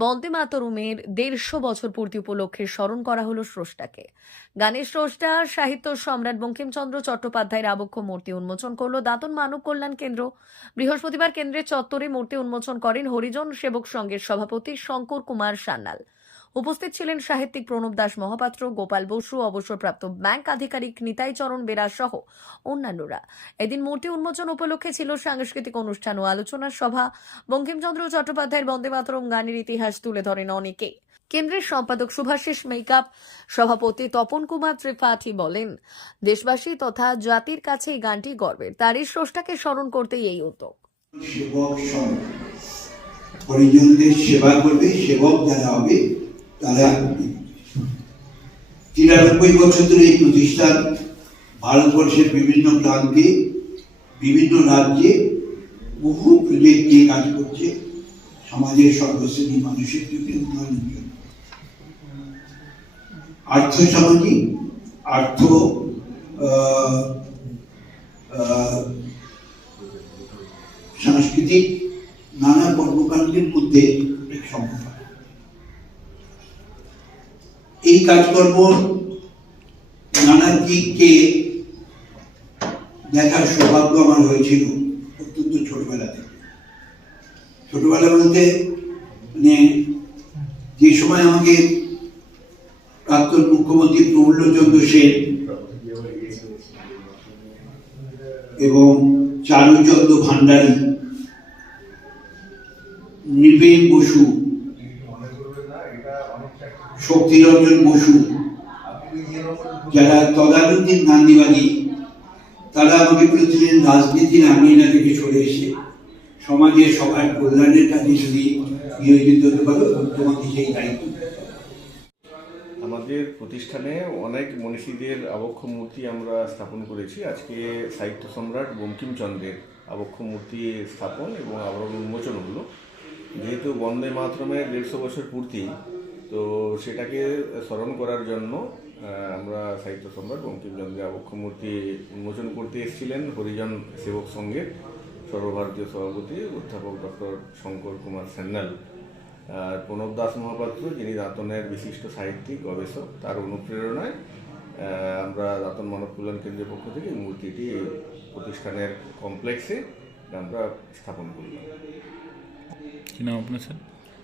বন্দে মাতরুমের দেড়শো বছর পূর্তি উপলক্ষে স্মরণ করা হলো স্রষ্টাকে। গানের স্রষ্টা, সাহিত্য সম্রাট বঙ্কিমচন্দ্র চট্টোপাধ্যায়ের আবক্ষ মূর্তি উন্মোচন করল দাতন মানব কল্যাণ কেন্দ্র। বৃহস্পতিবার কেন্দ্রের চত্বরে মূর্তি উন্মোচন করেন হরিজন সেবক সংঘের সভাপতি শঙ্কর কুমার সান্যাল। উপস্থিত ছিলেন সাহিত্যিক প্রণব দাস মহাপাত্র, গোপাল বসু, অবসরপ্রাপ্ত ব্যাংক আধিকারিক নিতাই চরণ বেরা সহ অন্যান্যরা। এদিন মূর্তি উন্মোচন উপলক্ষে ছিল সাংস্কৃতিক অনুষ্ঠান ও আলোচনা সভা। বঙ্কিমচন্দ্র চট্টোপাধ্যায়ের বন্দে মাতরম গানের ইতিহাস তুলে ধরেন অনেকে। কেন্দ্রের সম্পাদক শুভাশিস মেকআপ সভাপতি তপন কুমার ত্রিপাঠী বলেন, দেশবাসী তথা জাতির কাছে এই গানটি গর্বের। তারই স্রষ্টাকে স্মরণ করতেই এই উদ্যোগ। সেবক সেবা করবে, সেবক যারা হবে তারা তিরানব্বই বছর ধরে এই প্রতিষ্ঠান ভারতবর্ষের বিভিন্ন প্রান্তে, বিভিন্ন রাজ্যে বহু প্রজেক্ট নিয়ে কাজ করছে, সমাজের সর্বশ্রেণী মানুষের জন্য উন্নয়নের জন্য। আর্থ সামাজিক, আর্থ সাংস্কৃতিক, নানা কর্মকাণ্ডের মধ্যে সম্পর্ক এই কাজকর্ম নানা দিককে দেখার সৌভাগ্য আমার হয়েছিল অত্যন্ত ছোটবেলা থেকে। ছোটবেলা বলতে মানে যে সময় আমাকে প্রাক্তন মুখ্যমন্ত্রী প্রফুল্লচন্দ্র সেন এবং চারুচন্দ্র ভান্ডারী, নৃপেন বসু শক্তিরঞ্জন বসু, যারা তদানীতিক গান্ধীবাদী, তারা আমাকে বলেছিলেন নামিয়ে না থেকে সরে এসে সমাজের সবার কল্যাণের কাজে যদি নিয়োজিত হতে পারো তোমাকে সেই দায়িত্ব। আমাদের প্রতিষ্ঠানে অনেক মনীষীদের আবক্ষ মূর্তি আমরা স্থাপন করেছি। আজকে সাহিত্য সম্রাট বঙ্কিমচন্দ্রের আবক্ষ মূর্তি স্থাপন এবং আবরণ উন্মোচন হলো। যেহেতু বন্দে মাতরমের দেড়শো বছর পূর্তি তো সেটাকে স্মরণ করার জন্য আমরা সাহিত্য সম্রাট বঙ্কিমচন্দ্রের আবক্ষ মূর্তি উন্মোচন করতে এসেছিলেন, হরিজন সেবক সংঘের সর্বভারতীয় সভাপতি অধ্যাপক ডক্টর শঙ্কর কুমার সান্যাল আর প্রণব দাস মহাপাত্র, যিনি দাঁতনের বিশিষ্ট সাহিত্যিক, গবেষক, তার অনুপ্রেরণায় আমরা দাঁতন মানব কল্যাণ কেন্দ্রের পক্ষ থেকে এই মূর্তিটি প্রতিষ্ঠানের কমপ্লেক্সে আমরা স্থাপন করলাম। কি নাম আপনার sir?